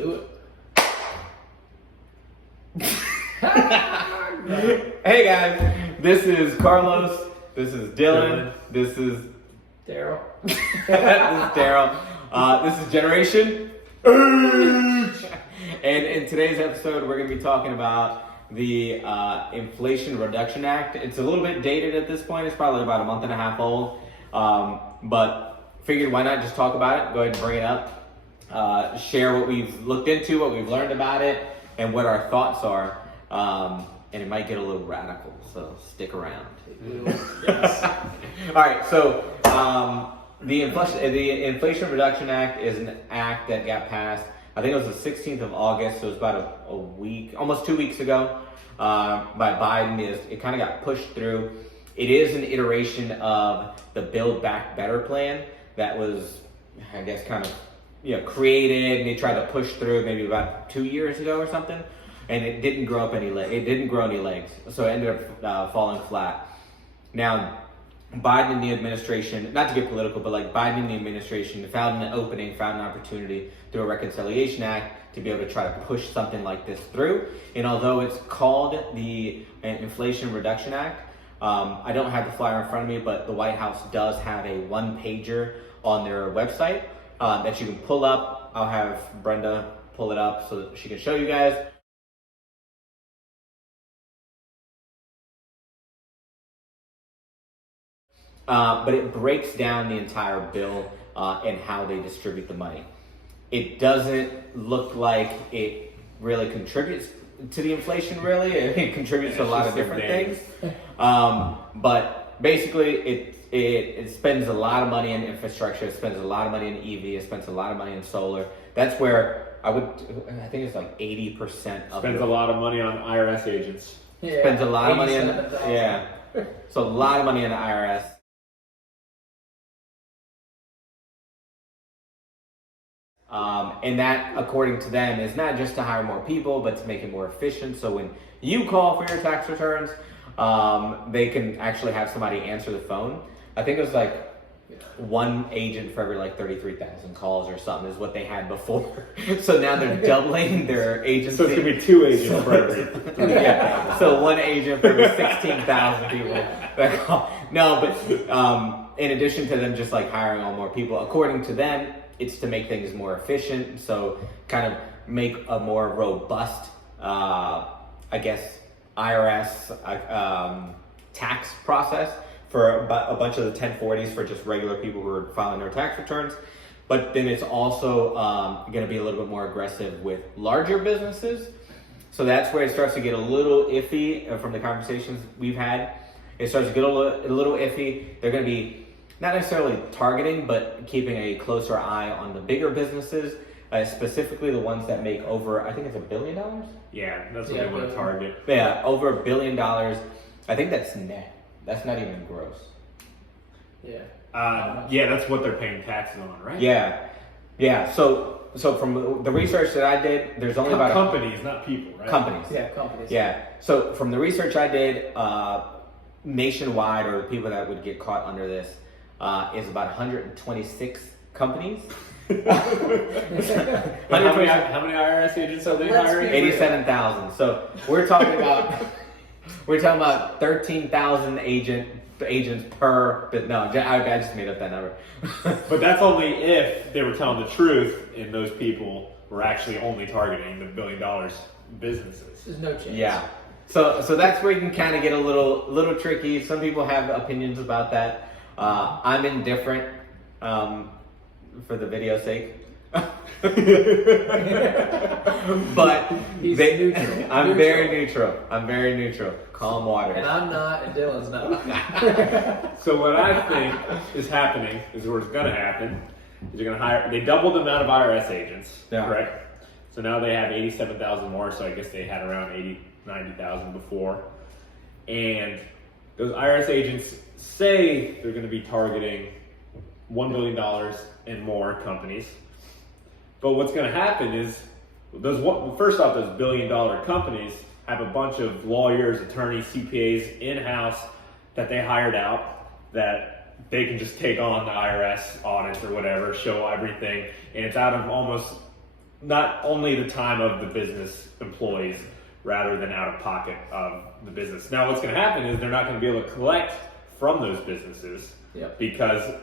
Do it. Hey guys, this is Carlos. This is Dylan. This is Daryl. this is Daryl. This is Generation H. And in today's episode, we're going to be talking about the Inflation Reduction Act. It's a little bit dated at this point. It's probably about a month and a half old. But figured why not just talk about it? Go ahead and bring it up. Share what we've looked into, what we've learned about it, and what our thoughts are. And it might get a little radical, so stick around. Yes. All right, so the Inflation Reduction Act is an act that got passed. I think it was the 16th of August, so it was about a week, almost 2 weeks ago, by Biden. It kind of got pushed through. It is an iteration of the Build Back Better plan that was, I guess, kind of created, and they tried to push through maybe about 2 years ago or something. And it didn't grow up it didn't grow any legs, so it ended up falling flat. Now, Biden and the administration, not to get political, but like Biden and the administration found an opening, found an opportunity through a Reconciliation Act to be able to try to push something like this through. And although it's called the Inflation Reduction Act, I don't have the flyer in front of me, but the White House does have a one-pager on their website that you can pull up. I'll have Brenda pull it up so that she can show you guys. But it breaks down the entire bill and how they distribute the money. It doesn't look like it really contributes to the inflation, really. It contributes to a lot of different things. But basically, it spends a lot of money in infrastructure. It spends a lot of money in EV. It spends a lot of money in solar. That's where I think it's like 80% of spends a lot of money on IRS agents. Yeah. Spends a lot of money on so a lot of money on the IRS. And that, according to them, is not just to hire more people, but to make it more efficient. So when you call for your tax returns, they can actually have somebody answer the phone. I think it was like one agent for every like 33,000 calls or something is what they had before. So now they're doubling their agency. So it's going to be two agents for every. Yeah. So one agent for every 16,000 people that call. No, but in addition to them just like hiring all more people, according to them, it's to make things more efficient, so kind of make a more robust, I guess, IRS tax process for a bunch of the 1040s for just regular people who are filing their tax returns. But then it's also going to be a little bit more aggressive with larger businesses. So that's where it starts to get a little iffy from the conversations we've had. It starts to get a little iffy. They're going to be not necessarily targeting, but keeping a closer eye on the bigger businesses, specifically the ones that make over, I think it's $1 billion? Yeah, that's what they want to target. Yeah, over $1 billion. I think that's net. That's not even gross. Yeah. Yeah, that's what they're paying taxes on, right? Yeah. So from the research that I did, there's only about companies, not people, right? Companies. Yeah, companies. Yeah. So from the research I did, nationwide, or the people that would get caught under this, is about 126 companies. How many IRS agents are they hiring? 87,000. So we're talking about 13,000 agents per. No, I just made up that number. But that's only if they were telling the truth, and those people were actually only targeting the $1 billion businesses. There's no chance. Yeah. So that's where you can kind of get a little tricky. Some people have opinions about that. I'm indifferent for the video's sake. But I'm very neutral. Calm water. And I'm not, and Dylan's not. So what I think is happening is what's going to happen is they're going to hire. They doubled the amount of IRS agents, correct? So now they have 87,000 more. So I guess they had around 90,000 before, and those IRS agents say they're going to be targeting $1 billion and more companies. But what's going to happen is, first off, those $1 billion companies have a bunch of lawyers, attorneys, CPAs in-house that they hired out that they can just take on the IRS audits or whatever, show everything, and it's out of almost not only the time of the business employees rather than out of pocket of the business. Now what's going to happen is they're not going to be able to collect from those businesses because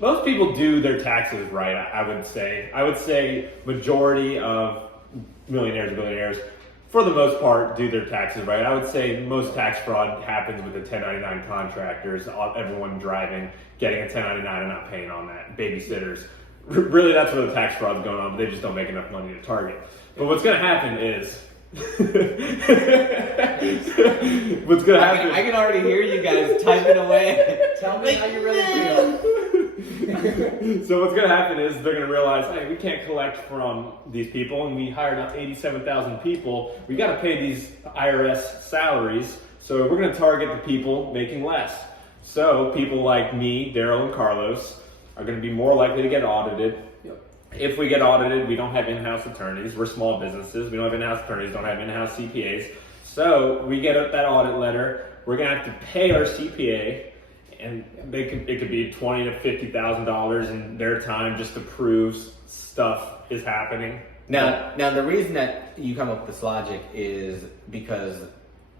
most people do their taxes right. I would say majority of millionaires and billionaires for the most part do their taxes right. I would say most tax fraud happens with the 1099 contractors, everyone driving, getting a 1099 and not paying on that, babysitters. Really, that's where the tax fraud's going on, but they just don't make enough money to target. But what's going to happen is... what's going to happen... I can already hear you guys typing away. Tell me how you really feel. So what's going to happen is they're going to realize, hey, we can't collect from these people, and we hired up 87,000 people. We got to pay these IRS salaries, so we're going to target the people making less. So people like me, Daryl, and Carlos are going to be more likely to get audited. If we get audited, we don't have in-house attorneys. We're small businesses. We don't have in-house attorneys, don't have in-house CPAs. So we get that audit letter. We're going to have to pay our CPA, and it could be $20,000 to $50,000 in their time just to prove stuff is happening. Now, the reason that you come up with this logic is because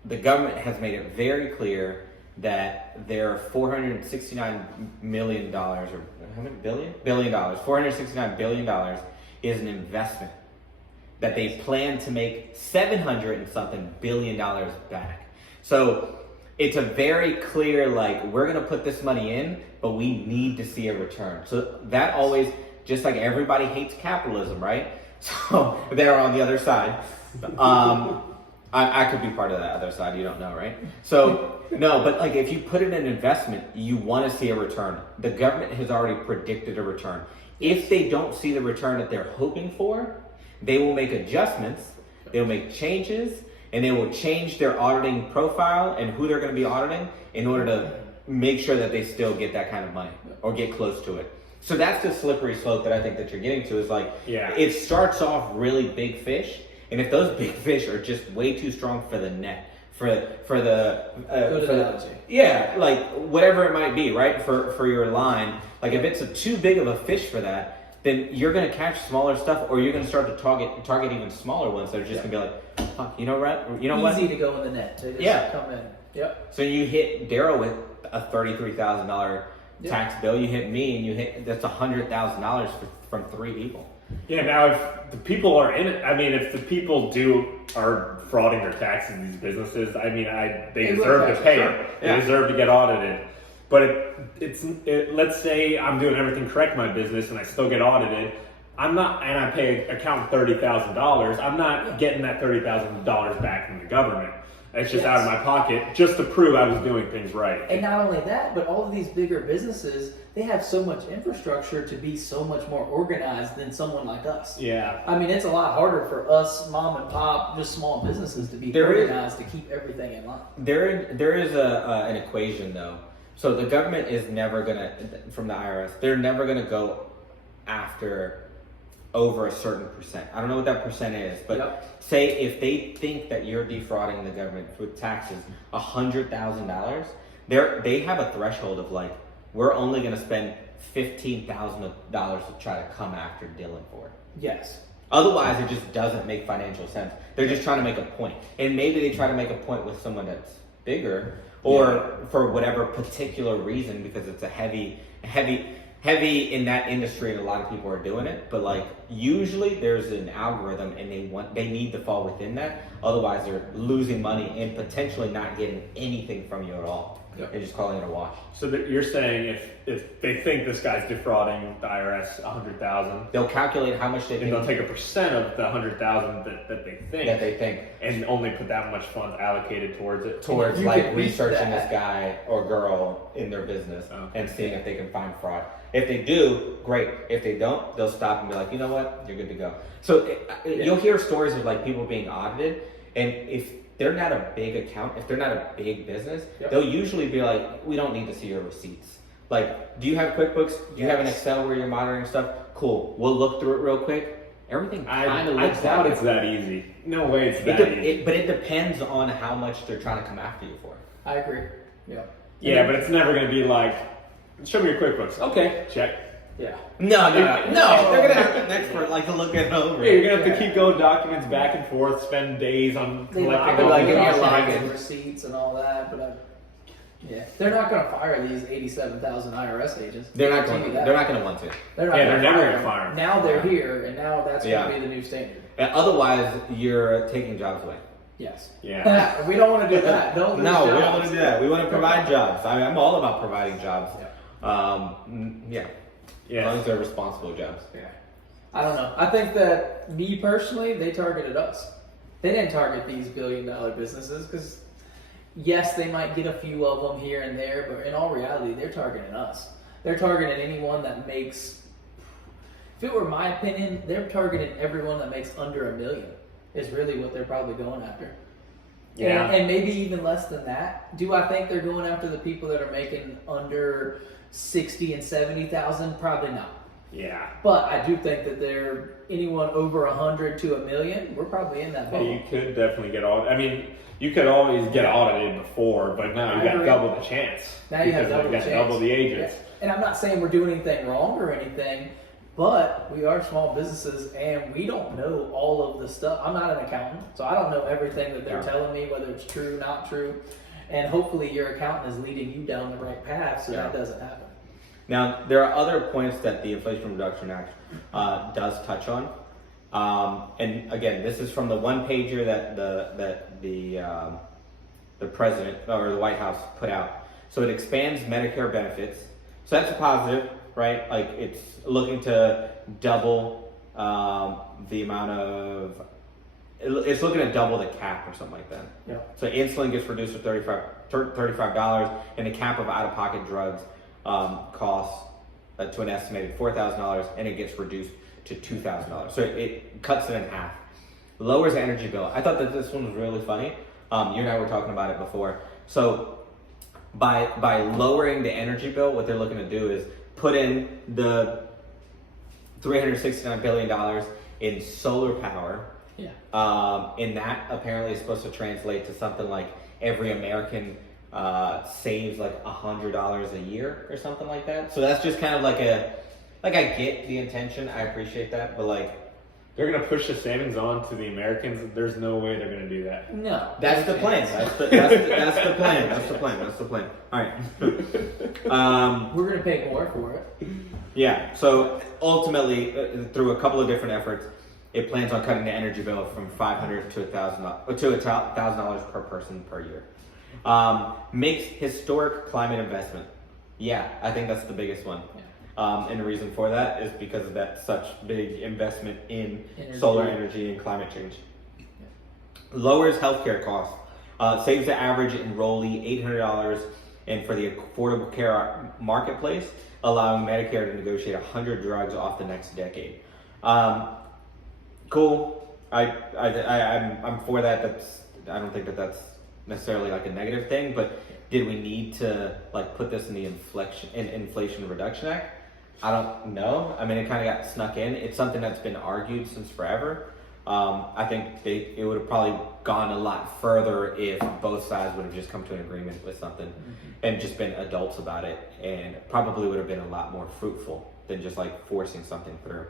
the government has made it very clear that their $469 million, or how many billion? $Billion. $469 billion is an investment that they plan to make $700 and something billion back. So it's a very clear, like, we're going to put this money in, but we need to see a return. So that always, just like everybody hates capitalism, right? So they're on the other side. I could be part of that other side, you don't know, right? So, no, but like if you put in an investment, you want to see a return. The government has already predicted a return. If they don't see the return that they're hoping for, they will make adjustments, they will make changes, and they will change their auditing profile and who they're going to be auditing in order to make sure that they still get that kind of money or get close to it. So that's the slippery slope that I think that you're getting to is like, it starts off really big fish. And if those big fish are just way too strong for the net, for the like whatever it might be, right? For your line, like if it's too big of a fish for that, then you're gonna catch smaller stuff, or you're gonna start to target even smaller ones that are just gonna be like, fuck, you know what? Easy to go in the net. They just come in. Yep. So you hit Daryl with a $33,000 tax bill. You hit me, and that's $100,000 from 3 people. Yeah, now if the people are in it, I mean, if the people are frauding their taxes in these businesses, I mean, they deserve to pay it. They deserve to get audited. But let's say I'm doing everything correct in my business and I still get audited. And I pay accountant $30,000. I'm not getting that $30,000 back from the government. It's just out of my pocket just to prove I was doing things right. And not only that, but all of these bigger businesses, they have so much infrastructure to be so much more organized than someone like us. Yeah. I mean, it's a lot harder for us, mom and pop, just small businesses to be organized to keep everything in line. There is an equation though. So the government is never gonna, from the IRS, they're never gonna go after over a certain percent. I don't know what that percent is, but say if they think that you're defrauding the government with taxes $100,000, they have a threshold of like, we're only going to spend $15,000 to try to come after Dylan for it. Yes. Otherwise, it just doesn't make financial sense. They're just trying to make a point, and maybe they try to make a point with someone that's bigger, or for whatever particular reason, because it's a heavy in that industry, and a lot of people are doing it. But like usually there's an algorithm, and they need to fall within that. Otherwise, they're losing money and potentially not getting anything from you at all. They're just calling it a wash. So you're saying if they think this guy's defrauding the IRS $100,000, they'll calculate how much they think. They'll take a percent of the $100,000 that they think. And only put that much funds allocated towards it. Towards like researching this guy or girl in their business and seeing if they can find fraud. If they do, great. If they don't, they'll stop and be like, you know what, you're good to go. So you'll hear stories of like people being audited, and if they're not a big account, if they're not a big business, they'll usually be like, we don't need to see your receipts. Like, do you have QuickBooks? Do you have an Excel where you're monitoring stuff? Cool. We'll look through it real quick. Everything kind of looks I doubt it's that easy. No way it's that easy. But it depends on how much they're trying to come after you for. I agree. Yeah, but it's never going to be like, show me your QuickBooks. Okay, check. Yeah. No. They're gonna have an expert like to look it over. Yeah, you're gonna have to keep going documents back and forth, spend days on They collecting all like the get your documents. login receipts and all that, but yeah, they're not going to fire these 87,000 IRS agents. They're not Guarantee going. you that. They're not going to want to. They're not Yeah, gonna they're never fire gonna them. fire 'em. Now they're here, and now that's Yeah. going to be the new standard. And otherwise, you're taking jobs away. Yes. Yeah. We don't want to do that. Don't No, we lose don't jobs. want to do that. We want to provide jobs. I'm all about providing jobs. Yeah. As long Yeah. as they're responsible jobs. Yeah. I don't know. I think that me personally, they targeted us. They didn't target these billion-dollar businesses because, yes, they might get a few of them here and there, but in all reality, they're targeting us. They're targeting anyone that makes. If it were my opinion, they're targeting everyone that makes under $1 million. Is really what they're probably going after. Yeah. And maybe even less than that. Do I think they're going after the people that are making under 60 and 70,000? Probably not. Yeah. But I do think that they're anyone over 100 to $1 million. We're probably in that Yeah, bubble. you could definitely get audited. I mean, you could always get audited before, but now you I got agree. double the chance. Now you have Because double the got chance. double the agents. Yeah. And I'm not saying we're doing anything wrong or anything, but we are small businesses and we don't know all of the stuff. I'm not an accountant, so I don't know everything that they're Yeah. telling me, whether it's true, not true. And hopefully your accountant is leading you down the right path so that Yeah. doesn't happen. Now, there are other points that the Inflation Reduction Act does touch on. And again, this is from the one pager that the president or the White House put out. So it expands Medicare benefits. So that's a positive, right? Like it's looking to double the amount of. It's looking to double the cap or something like that. Yeah. So insulin gets reduced to $35, and the cap of out-of-pocket drugs costs to an estimated $4,000, and it gets reduced to $2,000. So it cuts it in half. Lowers the energy bill. I thought that this one was really funny. You and I were talking about it before. So by lowering the energy bill, what they're looking to do is put in the $369 billion in solar power. Yeah. And that apparently is supposed to translate to something like every American saves like $100 a year or something like that. So that's just kind of like I get the intention. I appreciate that, but like They're going to push the savings on to the Americans. There's no way they're going to do that. No. that's the plan. That's the plan. That's the plan. All right. We're going to pay more for it. Yeah. So ultimately, through a couple of different efforts, it plans on cutting the energy bill from $500 to $1,000 per person per year. Makes historic climate investment. Yeah, I think that's the biggest one. And the reason for that is because of that such big investment in solar energy and climate change. Lowers healthcare costs. Saves the average enrollee $800, and for the Affordable Care Marketplace, allowing Medicare to negotiate 100 drugs off the next decade. Cool. I'm for that. I don't think that that's necessarily like a negative thing, but did we need to like put this in the Inflation Reduction Act? I don't know. I mean, it kind of got snuck in. It's something that's been argued since forever. I think it would have probably gone a lot further if both sides would have just come to an agreement with something and just been adults about it, and probably would have been a lot more fruitful than just like forcing something through.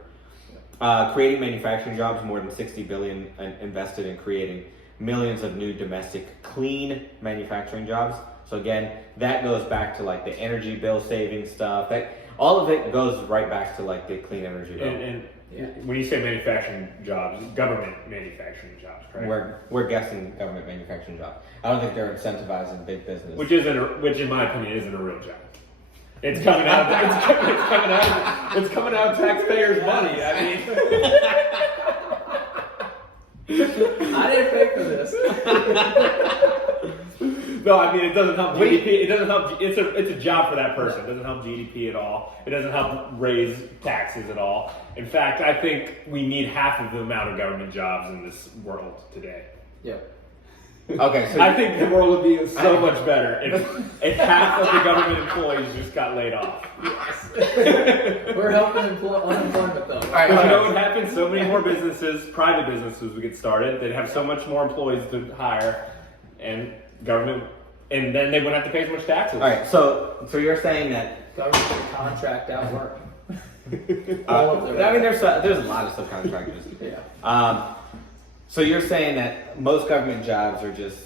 Creating manufacturing jobs, more than $60 billion invested in creating millions of new domestic clean manufacturing jobs. So again, that goes back to like the energy bill saving stuff. That all of it goes right back to like the clean energy bill. And when you say manufacturing jobs, government manufacturing jobs, correct? We're guessing government manufacturing jobs. I don't think they're incentivizing big business. Which in my opinion isn't a real job. It's coming out of it's coming out of taxpayers' money. I mean, I didn't pay for this. no, I mean it doesn't help GDP. It doesn't help. It's a job for that person. It doesn't help GDP at all. It doesn't help raise taxes at all. In fact, I think we need half of the amount of government jobs in this world today. Yep. Okay, so I think the world would be so much better if half of the government employees just got laid off. We're helping unemployment though. right, Because you know what happens? So many more businesses, private businesses would get started. They'd have so much more employees to hire, and government, and then they wouldn't have to pay as much taxes. all right. So you're saying that Government can contract out work. All of their I mean, there's a lot of subcontractors. Yeah. So you're saying that most government jobs are just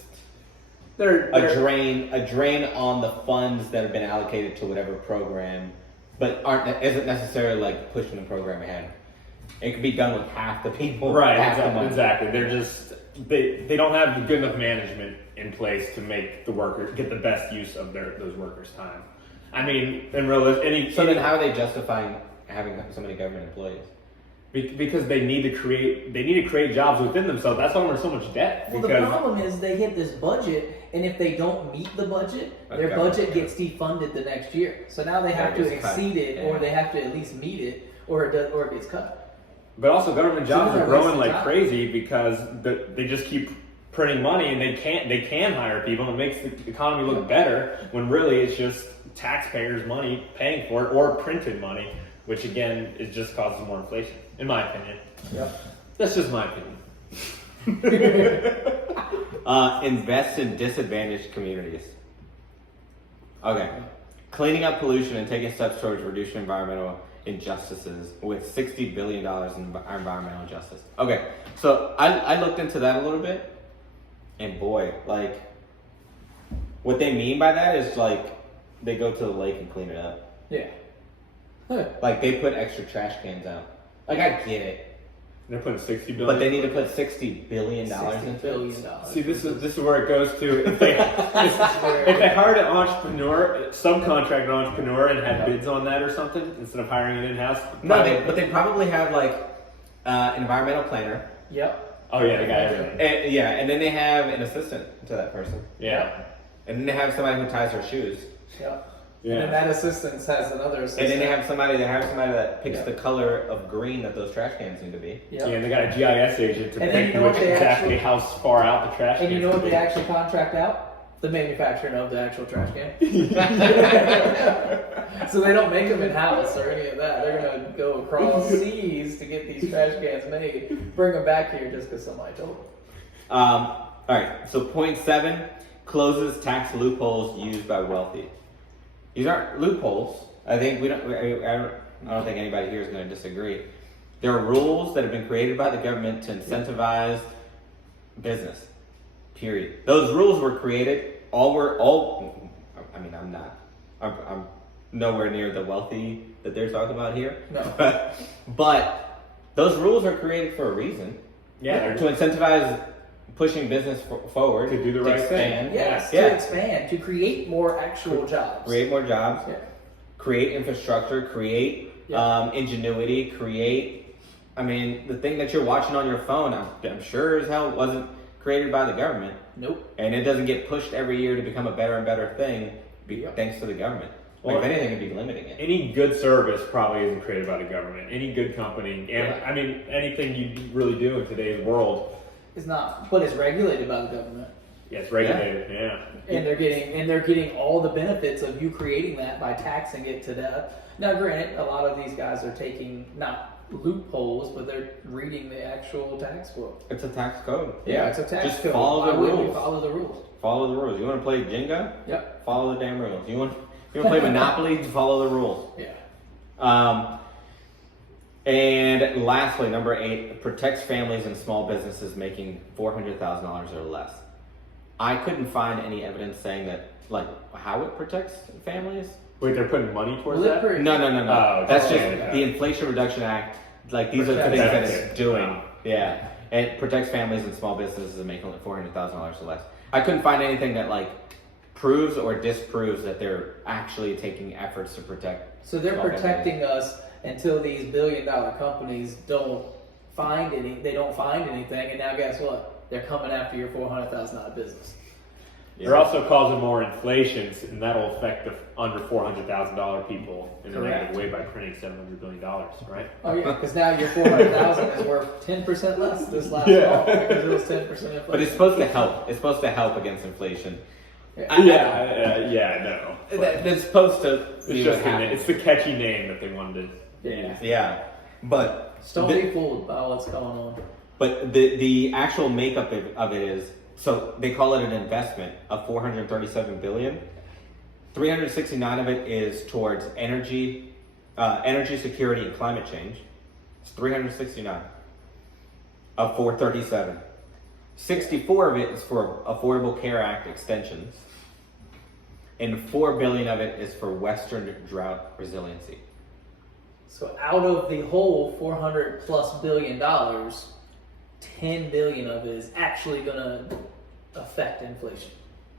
They're a drain on the funds that have been allocated to whatever program, but isn't necessarily like pushing the program ahead. It could be done with half the people. right. half the money. Exactly. They're just they don't have good enough management in place to make the workers get the best use of those workers' time. I mean, in real So then, how are they justifying having so many government employees? because they need to create jobs within themselves. That's why we're in so much debt. Well, because the problem is they hit this budget, and if they don't meet the budget, their Okay. budget gets defunded the next year. So now they have That to gets cut. exceed it, or Yeah. they have to at least meet it, or it gets cut. But also, government So jobs they're are growing wasting like time. crazy because they just keep printing money, and they can hire people, and it makes the economy look better. When really it's just taxpayers' money paying for it, or printed money, which again is just causes more inflation, in my opinion. Yep. That's just my opinion. Invest in disadvantaged communities. Okay. Cleaning up pollution and taking steps towards reducing environmental injustices with $60 billion in environmental justice. Okay, so I looked into that a little bit, and boy, like, what they mean by that is, like, they go to the lake and clean it up. Yeah. Huh. Like, they put extra trash cans out. Like, I get it. They're putting $60 billion. But they need to put $60 billion $60 into it. billion. See, this is where it goes to. If they hired an entrepreneur, subcontract an entrepreneur, and had bids on that or something instead of hiring an in-house. No, but they probably have, like, environmental planner. Yep. Oh yeah, the guy. Everything. And then they have an assistant to that person. Yeah. And then they have somebody who ties their shoes. Yep. Yeah. And then that assistant has another assistant. And then they have somebody that picks Yeah. the color of green that those trash cans need to be. Yep. Yeah, and they got a GIS agent to And then pick you know what which they exactly actually- how far out the trash. And you cans know what can they be. actually contract out? The manufacturing of the actual trash can. So they don't make them in house or any of that. They're gonna go across seas to get these trash cans made, bring them back here just because somebody told them. All right. So point 7 closes tax loopholes used by wealthy. These aren't loopholes. I think I don't think anybody here is going to disagree. There are rules that have been created by the government to incentivize business. Period. Those rules were created. I mean, I'm not. I'm nowhere near the wealthy that they're talking about here. No. But those rules are created for a reason. Yeah, To incentivize pushing business forward. To do the right thing. expand. Yes, Yeah. to expand, to create more actual jobs. Create more jobs. Yeah. Create infrastructure. Create Yeah. ingenuity. Create. I mean, the thing that you're watching on your phone, I'm sure as hell wasn't created by the government, Nope. and it doesn't get pushed every year to become a better and better thing, Yep. thanks to the government. Well, Like, if anything, it'd be limiting it. Any good service probably isn't created by the government. Any good company, and Yeah. I mean anything you really do in today's world, It's not, but it's regulated by the government. yeah, it's regulated. Yeah. And they're getting all the benefits of you creating that by taxing it to death. Now, granted, a lot of these guys are taking not loopholes, but they're reading the actual tax book. It's a tax code. It's a tax Just code. follow Why the wouldn't you rules. follow the rules. Follow the rules. You want to play Jenga? Yep. Follow the damn rules. You want to play Monopoly? Follow the rules. Yeah. And lastly, number 8, protects families and small businesses making $400,000 or less. I couldn't find any evidence saying that, like, how it protects families. Wait, they're putting money towards Well, that? they're No. Oh, That's okay. just Yeah. the Inflation Reduction Act. Like, these are the things that Protects it's it. doing. Wow. Yeah. It protects families and small businesses and making $400,000 or less. I couldn't find anything that, like, proves or disproves that they're actually taking efforts to protect. So they're small businesses. protecting us until these billion-dollar companies don't find anything, and now guess what? They're coming after your $400,000 business. They're also causing more inflation, and that'll affect the under $400,000 people in a Correct. negative way by printing $700 billion, right? Oh yeah, because now your 400,000 is worth 10% less this last Yeah. fall because it was 10% inflation. But it's supposed to help. It's supposed to help against inflation. No. That's supposed to be It's what just happens. it's the catchy name that they wanted to Yeah. use. Yeah, but Just don't be fooled by what's going on. But the actual makeup of it is, so they call it an investment of $437 billion. 369 of it is towards energy energy security and climate change. It's 369 of 437. 64 of it is for Affordable Care Act extensions, and 4 billion of it is for Western drought resiliency. So out of the whole $400+ billion, 10 billion of it is actually going to affect inflation.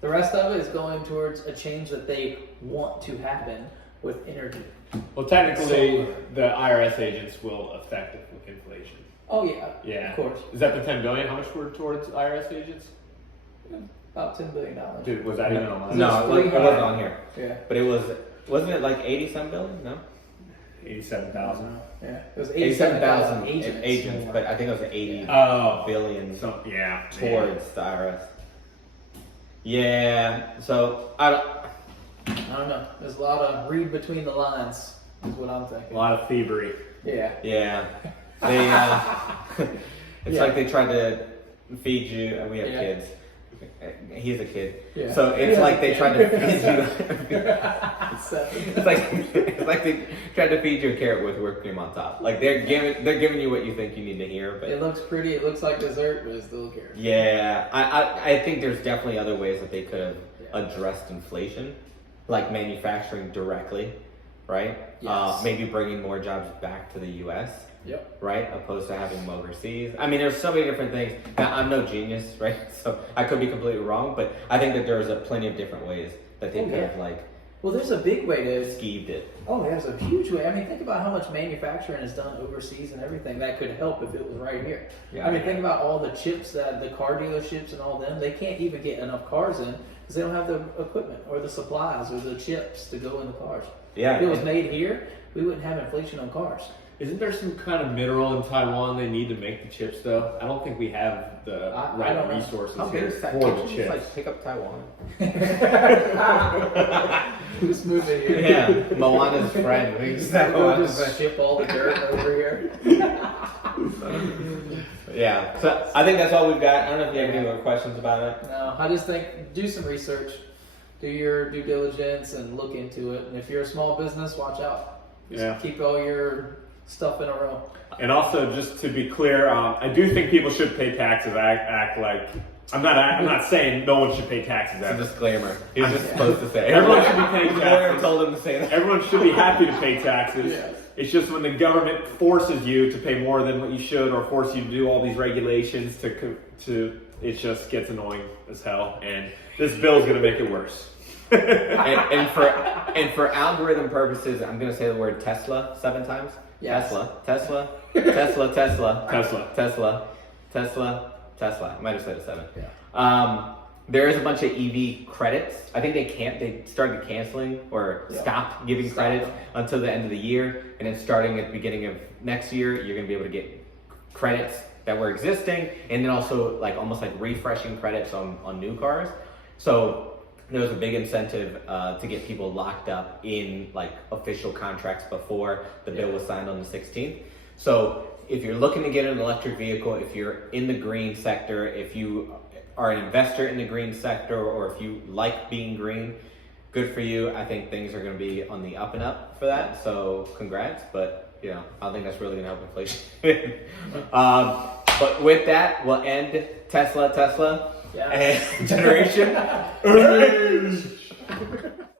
The rest of it is going towards a change that they want to happen with energy. Well, technically, Solar. the IRS agents will affect inflation. Oh yeah, Yeah, of course. Is that the 10 billion? How much were towards IRS agents? About $10 billion. Dude, was that even on mine? No, it wasn't on here. Yeah. But wasn't it like 80-some billion? No? 87,000. Yeah. It was 87,000 87,000 agents, but I think it was 80 Oh, billion yeah. towards the IRS. Yeah, so I don't know. There's a lot of read between the lines, is what I'm A thinking. lot of thievery. Yeah. Yeah, they. It's Yeah. like they tried to feed you. We have Yeah. kids. He's a kid, Yeah. so it's Yeah. like they tried to feed you. So- it's like they tried to feed you a carrot with whipped cream on top. Like they're giving you what you think you need to hear, but It looks pretty. It looks like dessert, but it's still carrot. yeah, I think there's definitely other ways that they could have Yeah. addressed inflation, like manufacturing directly, right? Yes. Maybe bringing more jobs back to the U.S. Yep. right? Opposed to having them overseas. I mean, there's so many different things. Now, I'm no genius, right? So I could be completely wrong, but I think that there's plenty of different ways that they Oh, could yeah. have like Well, there's a big way to. skeeved it. Oh, there's a huge way. I mean, think about how much manufacturing is done overseas and everything. That could help if it was right here. Yeah. I mean, think about all the chips that the car dealerships and all them. They can't even get enough cars in because they don't have the equipment or the supplies or the chips to go in the cars. Yeah. If it was made here, we wouldn't have inflation on cars. Isn't there some kind of mineral in Taiwan they need to make the chips, though? I don't think we have the I right don't know. resources How big here is that? for Can't the you just, chips. like pick up Taiwan? Just move it here. Yeah, Moana's friend. We just have We'll Moana's just friend. ship all the dirt over here. Yeah, so I think that's all we've got. I don't know if you have any more questions about it. No, I just think do some research, do your due diligence, and look into it. And if you're a small business, watch out. Just Yeah. keep all your stuff in a row. And also, just to be clear, I do think people should pay taxes. I act like I'm not saying no one should pay taxes. It's a disclaimer. He was just supposed to say. Everyone should be paying The lawyer taxes. told him to say that. Everyone should be happy to pay taxes. Yes. It's just when the government forces you to pay more than what you should, or force you to do all these regulations it just gets annoying as hell. And this bill is going to make it worse. and for algorithm purposes, I'm gonna say the word Tesla 7 times. Yes. Tesla. I might have said it 7. Yeah. There is a bunch of EV credits. I think they started canceling or Yeah. stopped giving Stop credits them. until the end of the year, and then starting at the beginning of next year, you're gonna be able to get credits that were existing, and then also like almost like refreshing credits on new cars. So there was a big incentive to get people locked up in like official contracts before the bill was signed on the 16th. So if you're looking to get an electric vehicle, if you're in the green sector, if you are an investor in the green sector, or if you like being green, good for you. I think things are going to be on the up and up for that. So congrats, but I don't think that's really going to help inflation. But with that, we'll end Tesla, Yeah. and generation.